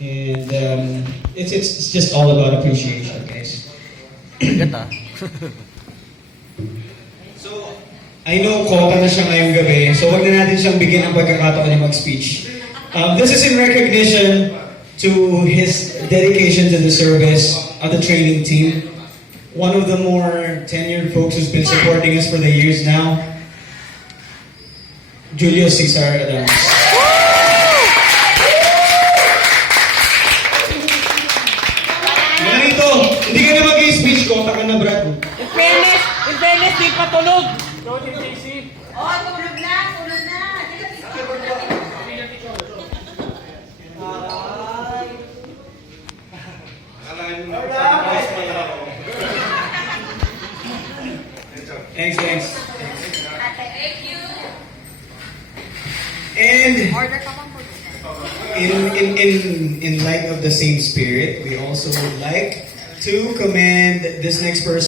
And it's just all about appreciation, guys. So, I know kota na siya ngayong gabi, so wag na natin siyang bigyan ng pagkakataon niya mag-speech. This is in recognition to his dedication to the service of the training team. One of the more tenured folks who's been supporting us for the years now, Julio Cesar Adams. Ganito, hindi ka na mag-speech ko, taka na Brad. In fairness, di pa tulog. Project JC. Oh, tulog na, tulog na. Thanks. Thank you. And Order ka bang in light of the same spirit, we also would like to commend this next person.